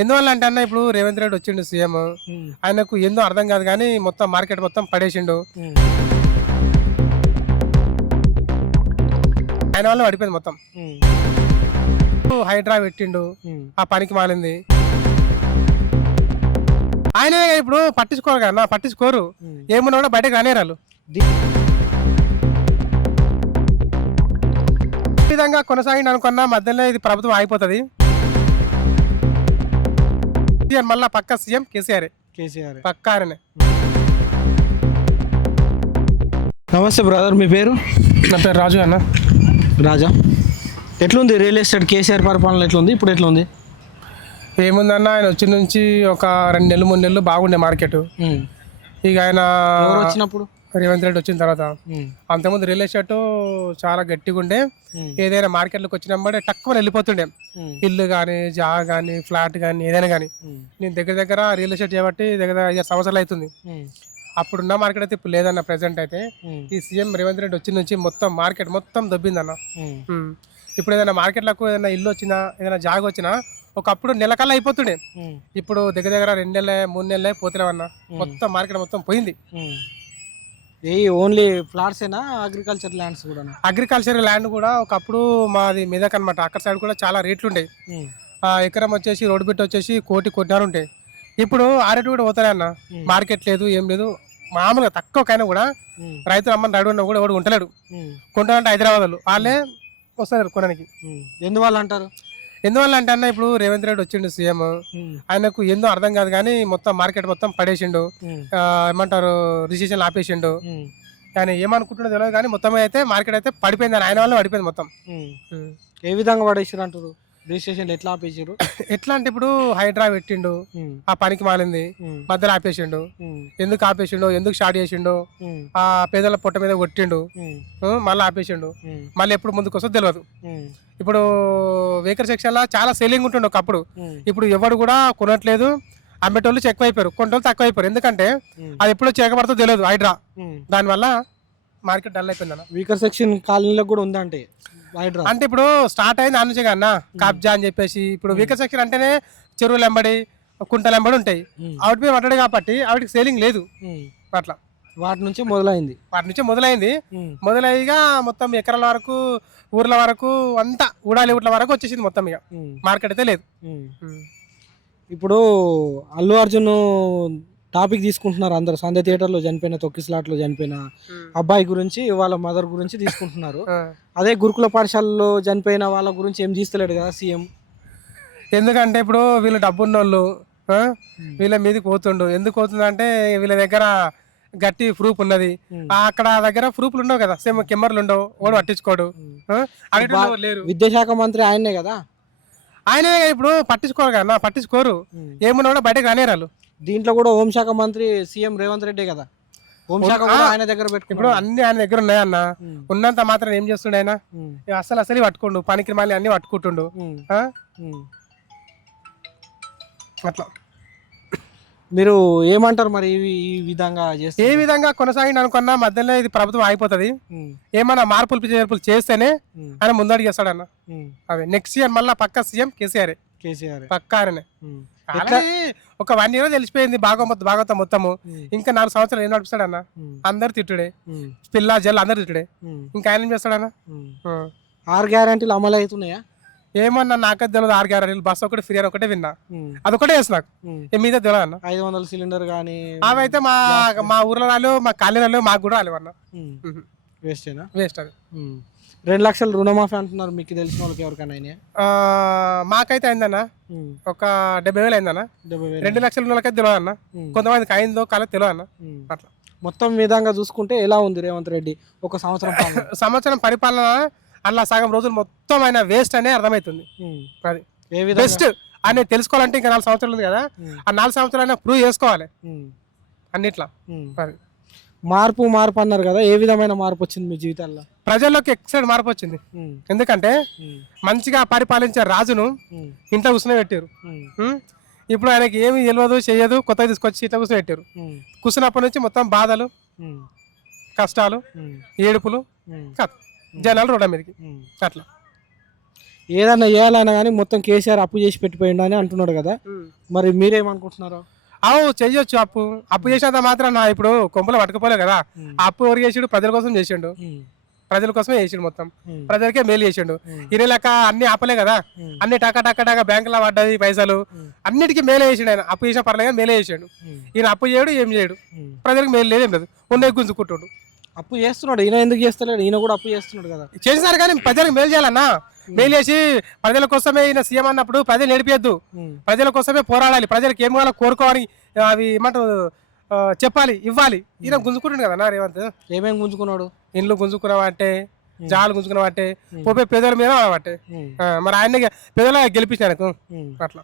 ఎందువల్ల అంటే అన్న ఇప్పుడు రేవంత్ రెడ్డి వచ్చిండు సీఎం. హ్మ్. ఆయనకు ఏందో అర్థం కాదు కానీ మొత్తం మార్కెట్ మొత్తం పడేసిండు. హ్మ్. ఆయన వల్ల పడిపోయింది మొత్తం. హ్మ్. హైడ్రా పెట్టిండు, హ్మ్. ఆ పనికి మాలింది. ఆయనే ఇప్పుడు పట్టించుకోరు కదా, పట్టించుకోరు. హ్మ్. ఏమున్నా కూడా బయటకు రానేరాలు. ది- ఈ విధంగా కొనసాగింది అనుకున్నా మధ్యలో ఇది ప్రభుత్వం ఆగిపోతుంది. మళ్ళా పక్క సీఎం కేసీఆర్ కేసీఆర్. పక్కా ఆయననే. నమస్తే బ్రదర్, మీ పేరు? నా పేరు రాజు అన్న. రాజా. ఎట్లుంది రియల్ ఎస్టేట్ కేసీఆర్ పరిపాలన ఎట్లుంది, ఇప్పుడు ఎట్లుంది? ఏముందన్న, ఆయన వచ్చిన నుంచి ఒక 2 నెలలు 3 నెలలు బాగుండే మార్కెట్. హ్మ్. ఇక ఆయన ఎవరు వచ్చినప్పుడు? రేవంత్ రెడ్డి వచ్చిన తర్వాత హ్మ్. అంతకుముందు రియల్ ఎస్టేట్ చాలా గట్టిగా ఉండే. హ్మ్. ఏదైనా మార్కెట్లోకి వచ్చినప్పుడే తక్కువ వెళ్ళిపోతుండే. హ్మ్. ఇల్లు కానీ, జాగా కానీ, ఫ్లాట్ కానీ, ఏదైనా కానీ. హ్మ్. నేను దగ్గర దగ్గర రియల్ ఎస్టేట్ చేయబట్టి దగ్గర 5 సంవత్సరాలు అవుతుంది. హ్మ్. అప్పుడున్న మార్కెట్ అయితే ఇప్పుడు లేదన్న ప్రెసెంట్ అయితే. హ్మ్. ఈ సీఎం రేవంత్ రెడ్డి వచ్చిన నుంచి మొత్తం మార్కెట్ మొత్తం దొబ్బిందన్న. హ్మ్. ఇప్పుడు ఏదైనా మార్కెట్లకు ఏదైనా ఇల్లు వచ్చినా, ఏదైనా జాగా వచ్చినా ఒకప్పుడు నెలకల్లా అయిపోతుండే. హ్మ్. ఇప్పుడు దగ్గర దగ్గర 2 నెలలే 3 నెలలే పోతున్నామన్న. మొత్తం మార్కెట్ మొత్తం పోయింది. హ్మ్. ఏ ఓన్లీ ఫ్లాట్సేనా, అగ్రికల్చర్ ల్యాండ్స్ కూడా? అగ్రికల్చర్ ల్యాండ్ కూడా ఒకప్పుడు మాది మెదక్ అనమాట. అక్కడ సైడ్ కూడా చాలా రేట్లు ఉంటాయి. ఎకరం వచ్చేసి రోడ్డు బిట్ వచ్చేసి 1,00,00,000 ఉంటాయి. ఇప్పుడు ఆ రేటు కూడా పోతాయి అన్న. మార్కెట్ లేదు, ఏం లేదు. మామూలుగా తక్కువకైనా కూడా రైతులు అమ్మని రెడీ ఉన్నా కూడా ఎవడు ఉంటలేడు. కొంటారంటే హైదరాబాద్ వాళ్ళే వస్తారు కొనడానికి. ఎందువల్ల అంటారు? ఎందువల్ల అంటే అన్న, ఇప్పుడు రేవంత్ రెడ్డి వచ్చిండు సీఎం. ఆయనకు ఏందో అర్థం కాదు కానీ మొత్తం మార్కెట్ మొత్తం పడేసిండు. ఏమంటారు, రిజిస్ట్రేషన్ ఆపేసిండు. ఆయన ఏమనుకుంటున్నదో తెలియదు కానీ మొత్తం అయితే మార్కెట్ అయితే పడిపోయింది. ఆయన వల్ల పడిపోయింది మొత్తం. ఏ విధంగా పడేసారు అంటారు? రిజిస్ట్రేషన్ ఎట్లా ఆపేసారు? ఎట్లా అంటే ఇప్పుడు హైడ్రా పెట్టిండు, ఆ పనికి మాలింది. మధ్యలో ఆపేసిండు. ఎందుకు ఆపేసిండు, ఎందుకు స్టార్ట్ చేసిండు, ఆ పేదల పొట్ట మీద కొట్టిండు. మళ్ళీ ఆపేసిండు. మళ్ళీ ఎప్పుడు ముందుకు వస్తుందో తెలియదు. ఇప్పుడు వెహికల్ సెక్షన్ లో చాలా సేలింగ్ ఉంటుండే ఒకప్పుడు. ఇప్పుడు ఎవరు కూడా కొనట్లేదు. అమ్మేటోళ్ళు ఎక్కువ అయిపోయారు, కొనేటోళ్ళు తక్కువ అయిపోయారు. ఎందుకంటే అది ఎప్పుడో చేయకబడుతుందో తెలియదు హైడ్రా. దానివల్ల మార్కెట్ డల్ అయిపోయింది అన్న. వీకర్ సెక్షన్ కాలనీలో కూడా ఉందంటే హైడ్రా. అంటే ఇప్పుడు స్టార్ట్ అయింది ఆ నుంచి అన్న, కబ్జా అని చెప్పేసి. ఇప్పుడు వీకర్ సెక్షన్ అంటేనే చెరువులు ఎంబడి, కుంటలు ఎంబడి ఉంటాయి. అవుట్ పే పడ్డాడు కాబట్టి వాటికి సేలింగ్ లేదు. అట్లా వాటి నుంచి మొదలైంది. మొదలయ్యిగా మొత్తం ఎకరాల వరకు, ఊర్ల వరకు అంతా ఊడాలి ఊట్ల వరకు వచ్చేసింది మొత్తం. ఇక మార్కెట్ అయితే లేదు. ఇప్పుడు అల్లు అర్జున్ టాపిక్ తీసుకుంటున్నారు అందరు. సంధ్య థియేటర్లో చనిపోయిన, తొక్కిసలాట్లో చనిపోయిన అబ్బాయి గురించి, వాళ్ళ మదర్ గురించి తీసుకుంటున్నారు. అదే గురుకుల పాఠశాలలో చనిపోయిన వాళ్ళ గురించి ఏం తీస్తలేడు కదా సీఎం. ఎందుకంటే ఇప్పుడు వీళ్ళు డబ్బున్నోళ్ళు, వీళ్ళ మీదకి పోతుండు. ఎందుకు పోతుంది అంటే వీళ్ళ దగ్గర గట్టి ప్రూఫ్ ఉన్నది. అక్కడ దగ్గర ప్రూఫ్లు ఉండవు కదా, సేమ్ కెమెరాలు ఉండవు, వాడు పట్టించుకోడు. లేరు. విద్యాశాఖ మంత్రి ఆయనే కదా. ఆయనే ఇప్పుడు పట్టించుకోరు కదా, పట్టించుకోరు. ఏమున్నా కూడా బయటకు రానేరాలు. దీంట్లో కూడా హోంశాఖ మంత్రి సీఎం రేవంత్ రెడ్డి కదా. హోంశాఖ కూడా ఆయన దగ్గర పెట్టుకున్నాడు. ఇప్పుడు అన్ని ఆయన దగ్గర ఉన్నాయన్న. ఉన్నంత మాత్రం ఏం చేస్తుండే ఆయన? అసలు పట్టుకుండు, పనికి మళ్ళీ అన్ని పట్టుకుంటుండు. అట్లా మీరు ఏమంటారు మరి? ఈ విధంగా చేస్తే ఏ విధంగా కొనసాగింది అనుకున్నా మధ్యలో ఇది ప్రభుత్వం ఆగిపోతుంది. ఏమన్నా మార్పులు చేర్పులు చేస్తేనే ఆయన ముందడుగు చేస్తాడన్న. అదే నెక్స్ట్ ఇయర్ మళ్ళీ పక్క సీఎం కేసీఆర్ పక్కా ఆయననే. ఒక 1 year తెలిసిపోయింది భాగవతం మొత్తము. ఇంకా 4 సంవత్సరాలు ఏం నడుపుతాడన్న? అందరు తిట్టుడే, పిల్ల జల్ అందరు తిట్టుడే. ఇంకా ఆయన ఏం చేస్తాడన్న? 6 గ్యారెంటీలు అమలు అవుతున్నాయా? ఏమన్నా నాకైతే తెలియదు. 6 గ్యారెంటీలు, బస్ ఒకటి ఫ్రీ అని ఒకటే విన్నా. అదొకటే వేసు నాకు, మీద తెలియదు అన్న. 500 సిలిండర్ కానీ అవి అయితే మా ఊర్లో రాలు, మా కాలనీలో మాకు కూడా రాలేవు అన్న. వేస్ట్ అది. 2 లక్షలు రుణమాఫీ అంటున్నారు. మీకు తెలిసిన వాళ్ళకి ఎవరికైనా అయినా? మాకైతే అయిందన్న, ఒక 70,000 అయిందన్న. 2 లక్షల రుణాలకైతే తెలియదు అన్న. కొంతమందికి అయిందో కాలేదు తెలియదు అన్న. అట్లా మొత్తం విధంగా చూసుకుంటే ఎలా ఉంది రేవంత్ రెడ్డి ఒక సంవత్సరం పరిపాలన? అలా సగం రోజులు మొత్తం ఆయన వేస్ట్ అనే అర్థమవుతుంది. అది బెస్ట్ ఆయన తెలుసుకోవాలంటే ఇంకా 4 సంవత్సరాలు ఉంది కదా. ఆ 4 సంవత్సరాలు ఆయన ప్రూవ్ చేసుకోవాలి అన్నిట్లా. అది మార్పు అన్నారు కదా, ఏ విధమైన మార్పు వచ్చింది మీ జీవితాల్లో? ప్రజల్లోకి ఎక్సైడ్ మార్పు వచ్చింది. ఎందుకంటే మంచిగా పరిపాలించే రాజును ఇంట్లో కూర్చుని పెట్టారు. ఇప్పుడు ఆయనకి ఏమి తెలియదు, చెయ్యదు, కొత్తగా తీసుకొచ్చి ఇట్లా కూర్చొని పెట్టారు. కూర్చున్నప్పటి నుంచి మొత్తం బాధలు, కష్టాలు, ఏడుపులు, జనాలు రోడ్ల మీదకి. అట్లా ఏదన్నా చేయాలన్నా కానీ మొత్తం కేసీఆర్ అప్పు చేసి పెట్టిపోయిండు అని అంటున్నాడు కదా, మరి మీరేమనుకుంటున్నారు? అవు చెయ్యొచ్చు. అప్పు చేసినంత మాత్రం నా ఇప్పుడు కొంపలు పట్టుకుపోలే కదా. ఆ అప్పు ఎవరు చేసిండు? ప్రజల కోసం చేసిండు, ప్రజల కోసమే చేసిండు, మొత్తం ప్రజలకే మేలు చేసిండు. ఈయన లెక్క అన్ని ఆపలే కదా, అన్ని టక బ్యాంకులో పడ్డది పైసలు, అన్నిటికీ మేలే చేసిండు. ఆయన అప్పు చేసిన పర్లేదు మేలే చేసిండు. ఈయన అప్పు చేయడు, ఏం చేయడు, ప్రజలకు మేలు లేదు, ఏం లేదు, ఉన్న గుంజుకుంటాడు. అప్పు చేస్తున్నాడు ఈయన, ఎందుకు చేస్తలేడు? ఈయన కూడా అప్పు చేస్తున్నాడు కదా. చేసినారు కానీ ప్రజలకు మేలు చేయాలన్నా. మేలు చేసి ప్రజల కోసమే ఈయన సీఎం అన్నప్పుడు ప్రజలు నడిపేయద్దు, ప్రజల కోసమే పోరాడాలి, ప్రజలకు ఏం కావాలో కోరుకోవాలి, అవి ఏమంటారు చెప్పాలి, ఇవ్వాలి. ఈయన గుంజుకుంటుండు కదా రేవంత్. ఏమేమి గుంజుకున్నాడు? ఇండ్లు గుంజుకున్నావంటే, జాలు గుంజుకున్నావంటే, పోపే పేదల మీద అంటే మరి ఆయన పేదల గెలిపించాను అట్లా.